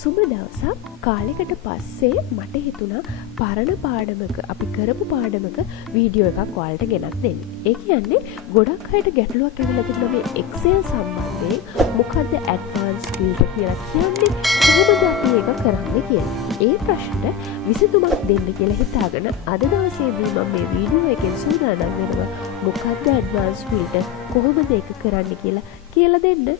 සුබ දවසක් කාලෙකට පස්සේ මට හිතුණා පරණ පාඩමක අපි කරපු පාඩමක වීඩියෝ එකක් ඔයාලට ගෙනත් දෙන්න. ඒ කියන්නේ ගොඩක් අයට ගැටලුවක් ඇවිල්ලා තිබුණා මේ Excel සම්බන්ධයෙන් මොකද්ද ඇඩ්වාන්ස් ෆීල්ඩ් කියලා කියන්නේ කොහොමද අපි ඒක කරන්නේ කියලා. ඒ ප්‍රශ්නට විසඳුමක් දෙන්න කියලා හිතාගෙන අද දවසේදී මම මේ වීඩියෝ එකෙන් සූදානම් වෙනවා මොකද්ද ඇඩ්වාන්ස් ෆීල්ඩ් කොහොමද ඒක කරන්නේ කියලා දෙන්න.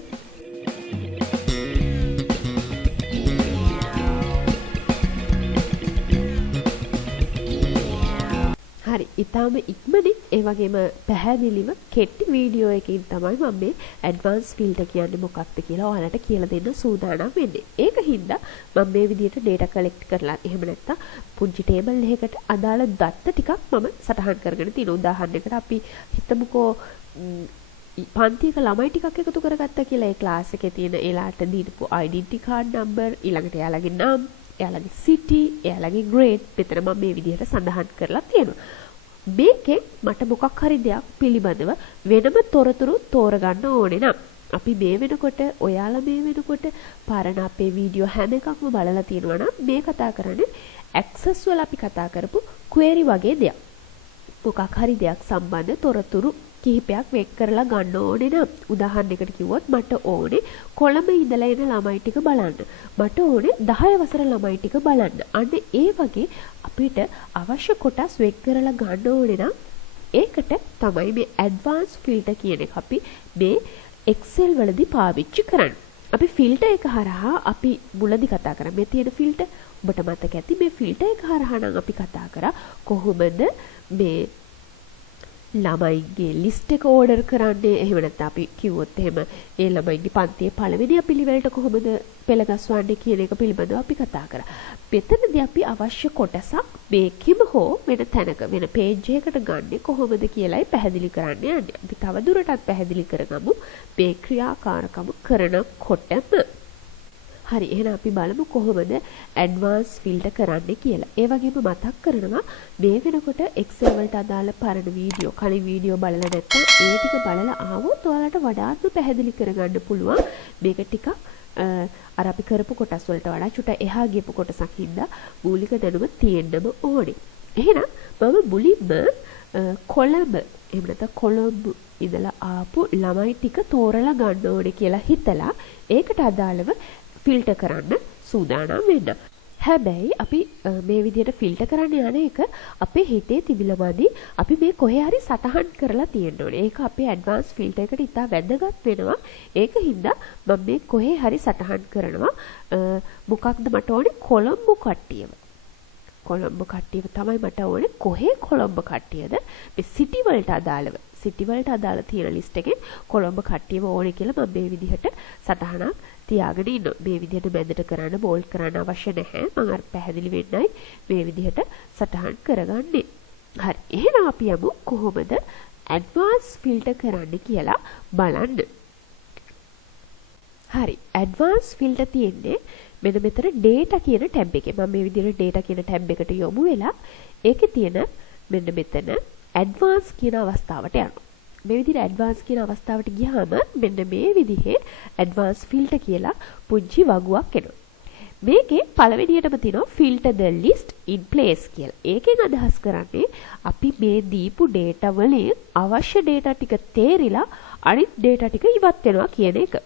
හරි ඉතාලම ඉක්මනින් ඒ වගේම පැහැදිලිව කෙටි වීඩියෝ එකකින් තමයි මම මේ ඇඩ්වාන්ස් ෆීල්ඩ් කියන්නේ මොකක්ද කියලා ඔයාලට කියලා දෙන්න සූදානම් වෙන්නේ. ඒක හින්දා මම මේ විදිහට data collect කරලා එහෙම නැත්නම් පුංචි ටේබල් එකකට අදාළ දත්ත ටිකක් මම සටහන් කරගෙන තියෙන උදාහරණයකට අපි හිතමුකෝ පන්තියක ළමයි ටිකක් එකතු කරගත්තා කියලා ඒ ක්ලාස් එකේ තියෙන එලාට දීපු identity card number ඊළඟට එයාලගේ නම් එයාලගේ city එයාලගේ grade මෙතන මම මේ විදිහට සඳහන් කරලා තියෙනවා. මේකෙන් මට මොකක් හරි දෙයක් පිළිබඳව වෙනම තොරතුරු තෝරගන්න ඕනේ නම් අපි මේ වෙනකොට ඔයාලා මේ වෙනකොට පරණ අපේ වීඩියෝ හැම එකක්ම බලලා තියෙනවා නම් මේ කතා කරන්නේ access වල අපි කතා කරපු query වගේ දෙයක්. මොකක් හරි දෙයක් සම්බන්ධ තොරතුරු කිහිපයක් වෙක් කරලා ගන්න ඕනේ නම් උදාහරණයකට කිව්වොත් මට ඕනේ කොළඹ ඉඳලා එන ළමයි ටික බලන්න. මට ඕනේ 10 වසර ළමයි ටික බලන්න. අන්න ඒ වගේ අපිට අවශ්‍ය කොටස් වෙක් කරලා ගන්න ඕනේ නම් ඒකට තමයි මේ ඇඩ්වාන්ස් ෆිල්ටර් කියන එක අපි මේ Excel වලදී පාවිච්චි කරන්නේ. අපි ෆිල්ටර් එක හරහා අපි මුලදී කතා කරා මේ තියෙන ෆිල්ටර් ඔබට මතක ඇති මේ ෆිල්ටර් එක හරහා නම් අපි කතා කරා කොහොමද මේ ළමයිගේ ලිස්ට් එක ඕඩර් කරන්නේ. එහෙම නැත්නම් අපි කිව්වොත් එහෙම ඒ ළමයිගේ පන්තියේ පළවෙනි පිළිවෙලට කොහොමද පෙළ ගස්වන්නේ කියන එක පිළිබඳව අපි කතා කරා. මෙතනදී අපි අවශ්‍ය කොටසක් මේකෙම හෝ වෙන තැනක වෙන පේජ් එකකට ගන්නෙ කොහොමද කියලායි පැහැදිලි කරන්න යන්නේ. අපි තව දුරටත් පැහැදිලි කරගමු මේ ක්‍රියාකාරකම කරනකොටම. හරි එහෙනම් අපි බලමු කොහොමද ඇඩ්වාන්ස් ෆිල්ටර් කරන්නේ කියලා. ඒ වගේම මතක් කරනවා මේ වෙනකොට Excel වලට අදාළ පරණ වීඩියෝ කලින් වීඩියෝ බලලා නැත්නම් ඒ ටික බලලා ආවොත් ඔයාලට වඩාත්ම පැහැදිලි කරගන්න පුළුවන්. මේක ටිකක් අර අපි කරපු කොටස් වලට වඩා චුට්ට එහා ගියපු කොටසක් හින්දා මූලික දැනුම තියෙන්නම ඕනේ. එහෙනම් මම මුලින්ම කොළඹ එහෙම නැත්නම් කොළඹ ඉඳලා ආපු ළමයි ටික තෝරලා ගන්න ඕනේ කියලා හිතලා ඒකට අදාළව ෆිල්ටර් කරන්න සූදානම් වෙන්න. හැබැයි අපි මේ විදිහට ෆිල්ටර් කරන්න යන එක අපේ හිතේ තිබිලමදි අපි මේ කොහේ හරි සටහන් කරලා තියෙන්න ඕනේ. ඒක අපේ ඇඩ්වාන්ස් ෆිල්ටර් එකට ඉතා වැදගත් වෙනවා. ඒක හින්දා මම මේ කොහේ හරි සටහන් කරනවා මොකක්ද මට ඕනේ කොළඹ කට්ටියව. කොළඹ කට්ටියව තමයි මට ඕනේ. කොහේ කොළඹ කට්ටියද? මේ සිටි වලට අදාළව. සිටි වලට අදාළ තියෙන ලිස්ට් එකෙන් කොළඹ කට්ටියව ඕනේ කියලා මම මේ විදිහට සටහනක් තියාගෙන ඉන්න. මේ විදිහට බෙදට කරන්න බෝල්ඩ් කරන්න අවශ්‍ය නැහැ. මම අර පැහැදිලි වෙන්නයි මේ විදිහට සටහන් කරගන්නේ. හරි. එහෙනම් අපි යමු කොහොමද ඇඩ්වාන්ස් ෆිල්ටර් කරන්න කියලා බලන්න. හරි. ඇඩ්වාන්ස් ෆිල්ටර් තියෙන්නේ මෙන්න මෙතන data කියන ටැබ් එකේ. මම මේ විදිහට data කියන ටැබ් එකට යොමු වෙලා ඒකේ තියෙන මෙන්න මෙතන ඇඩ්වාන්ස් කියන අවස්ථාවට යනවා. මේ විදිහට ඇඩ්වාන්ස් කියන අවස්ථාවට ගියාම මෙන්න මේ විදිහේ ඇඩ්වාන්ස් ෆිල්ටර් කියලා පුංචි වගුවක් එනවා. මේකේ පළවෙනියටම තියෙනවා filter the list in place කියලා. ඒකෙන් අදහස් කරන්නේ අපි මේ දීපු data වලින් අවශ්‍ය data ටික තේරිලා අනිත් data ටික ඉවත් වෙනවා කියන එක.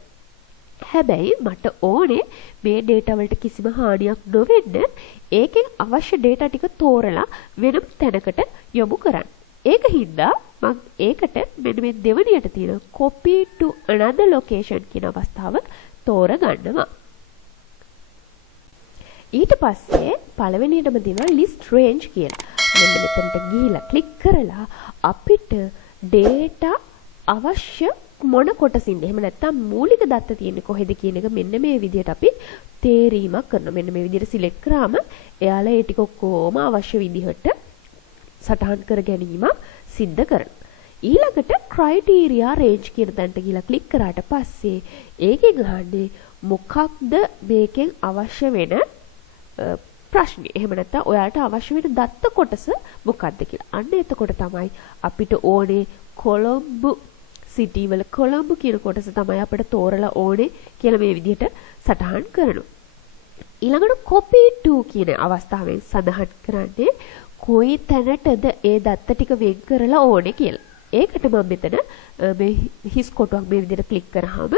හැබැයි මට ඕනේ මේ data වලට කිසිම හානියක් නොවෙන්න ඒකෙන් අවශ්‍ය data ටික තෝරලා වෙනම තැනකට යොමු කරන්න. ඒක හින්දා මම ඒකට මෙන්න මේ දෙවනියට තියෙන copy to another location කියන අවස්ථාව තෝරගන්නවා. ඊට පස්සේ පළවෙනියටම දෙනවා list range කියලා. මෙන්න මෙතනට ගිහිලා ක්ලික් කරලා අපිට data අවශ්‍ය මොන කොටසින්ද එහෙම නැත්නම් මූලික දත්ත තියෙන්නේ කොහෙද කියන එක මෙන්න මේ විදිහට අපි තේරීමක් කරනවා. මෙන්න මේ විදිහට සිලෙක්ට් කරාම එයාලා ඒ ටික ඔක්කොම අවශ්‍ය විදිහට සටහන් කර ගැනීම සිද්ධ කරනවා. ඊළඟට criteria range කියන තැනට ගිහලා ක්ලික් කරාට පස්සේ ඒකෙන් අහන්නේ මොකක්ද මේකෙන් අවශ්‍ය වෙන ප්‍රශ්නේ. එහෙම නැත්නම් ඔයාලට අවශ්‍ය වෙන දත්ත කොටස මොකක්ද කියලා. අන්න එතකොට තමයි අපිට ඕනේ කොළඹ සිටි වල කොළඹ කියන කොටස තමයි අපිට තෝරලා ඕනේ කියලා මේ විදිහට සටහන් කරනවා. ඊළඟට copy to කියන අවස්ථාවෙන් සඳහන් කරන්නේ කොයි තැනටද ඒ දත්ත ටික වෙන් කරලා ඕනේ කියලා. ඒකට මම මෙතන මේ හිස් කොටුවක් මේ විදිහට ක්ලික් කරාම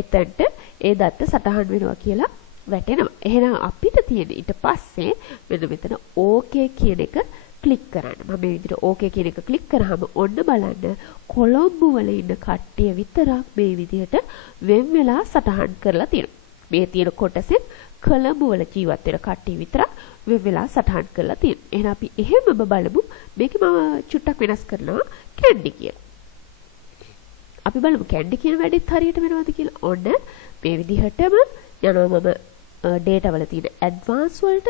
එතනට ඒ දත්ත සටහන් වෙනවා කියලා වැටෙනවා. එහෙනම් අපිට තියෙන ඊට පස්සේ මෙන්න මෙතන ඕකේ කියන එක ක්ලික් කරන්න. මම මේ විදිහට ඕකේ කියන එක ක්ලික් කරාම ඔන්න බලන්න කොළඹ වල ඉන්න කට්ටිය විතරක් මේ විදිහට වෙන් වෙලා සටහන් කරලා තියෙනවා. මේ තියෙන කොටසෙන් කොළඹ වල ජීවත් වෙන කට්ටිය විතරක් වෙන් වෙලා සටහන් කරලා තියෙනවා. එහෙනම් අපි එහෙමම බලමු. මේක මම චුට්ටක් වෙනස් කරනවා කැන්ඩි කියලා. අපි බලමු කැන්ඩි කියන වැඩෙත් හරියට වෙනවද කියලා. ඔන්න මේ විදිහටම යනවා මම data වල තියෙන advanced වලට.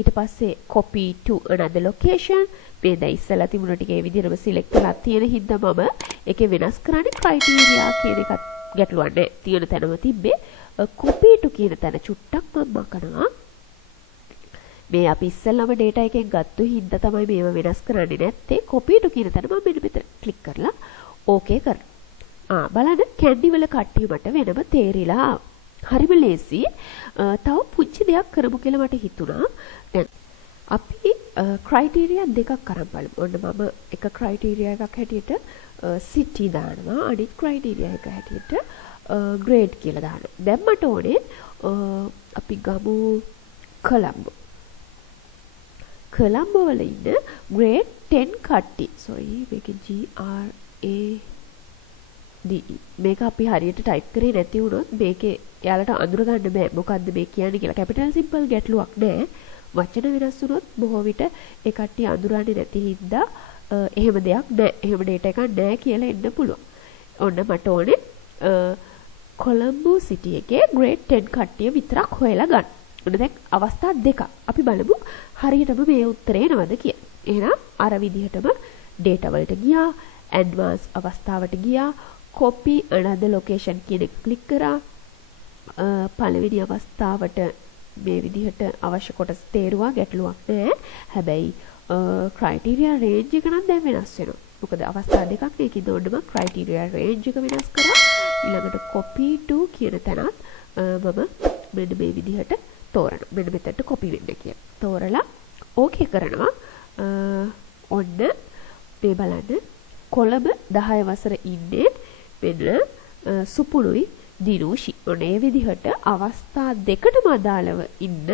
ඊට පස්සේ copy to another location. මේ දැන් ඉස්සලා තිබුණ ටික ඒ විදිහටම select කරලා තියෙන හින්දා මම ඒකේ වෙනස් කරන්නේ criteria කියන එකත් ගැටලුවක් නැහැ. තියෙන තැනම තිබ්බේ. copy to කියන තැන චුට්ටක් මම මකනවා. මේ අපි ඉස්සෙල්ලාම data එකෙන් ගත්තු හින්දා තමයි මේව වෙනස් කරන්නේ නැත්තේ. copy to කියන තැන මම මෙන්න මෙතන ක්ලික් කරලා okay කරනවා. බලන්න කැන්ඩි වල කට්ටිය මට වෙනම තේරිලා. හරිම ලේසි. තව පුංචි දෙයක් කරමු කියලා මට හිතුණා. දැන් අපි ක්‍රයිටීරියා දෙකක් අරන් බලමු. ඔන්න මම එක ක්‍රයිටීරියා එකක් හැටියට city දානවා. අනිත් ක්‍රයිටීරියා එක හැටියට grade කියලා දානවා. දැන් මට ඕනේ අපි ගමු කොළඹ. කොළඹ වල ඉන්න grade 10 කට්ටිය. sorry මේකේ GRADE මේක අපි හරියට ටයිප් කරේ නැති වුණොත් මේකේ එයාලට අඳුර ගන්න බෑ මොකද්ද මේ කියන්නේ කියලා. කැපිටල් සිම්පල් ගැටලුවක් නෑ. වචන වෙනස් වුණොත් බොහෝ විට ඒ කට්ටිය අඳුරන්නේ නැති හින්දා එහෙම දෙයක් නෑ. එහෙම data එකක් නෑ කියලා එන්න පුළුවන්. ඔන්න මට ඕනේ කොළඹ සිටි එකේ grade 10 කට්ටිය විතරක් හොයලා ගන්න. ඔන්න දැන් අවස්ථා දෙකක්. අපි බලමු හරියටම මේ උත්තරේ එනවද කියලා. එහෙනම් අර විදිහටම data වලට ගියා, advanced අවස්ථාවට ගියා, copy another location කියන එක ක්ලික් කරා. පළවෙනි අවස්ථාවට මේ විදිහට අවශ්‍ය කොටස් තේරුවා ගැටලුවක් නැහැ. හැබැයි criteria range එක නම් දැන් වෙනස් වෙනවා. මොකද අවස්ථා දෙකක් මේකේ දොඩම criteria range එක වෙනස් කරා. ඊළඟට copy to කියන තැනත් මම මෙන්න මේ විදිහට තෝරනවා. මෙන්න මෙතනට copy වෙන්න කියලා. තෝරලා okay කරනවා. ඔන්න මේ බලන්න කොළඹ 10 වසර ඉන්නේ මෙන්න සුපුරුයි දිනුෂි. ඔන්න ඒ විදිහට අවස්ථා දෙකටම අදාළව ඉන්න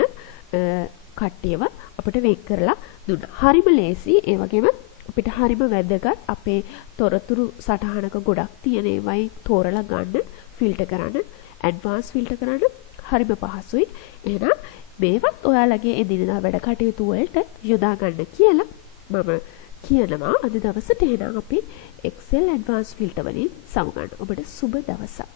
කට්ටියව අපිට වෙන් කරලා දුන්නා. හරිම ලේසි. ඒ වගේම අපිට හරිම වැදගත් අපේ තොරතුරු සටහනක ගොඩක් තියෙන ඒවයි තෝරලා ගන්න, ෆිල්ටර් කරන්න, ඇඩ්වාන්ස් ෆිල්ටර් කරන්න හරිම පහසුයි. එහෙනම් මේවත් ඔයාලගේ එදිනෙදා වැඩ කටයුතු වලට යොදා ගන්න කියලා මම කියනවා අද දවසට. එහෙනම් අපි Excel ඇඩ්වාන්ස් ෆිල්ටර් වලින් සමු ගන්න. ඔබට සුබ දවසක්.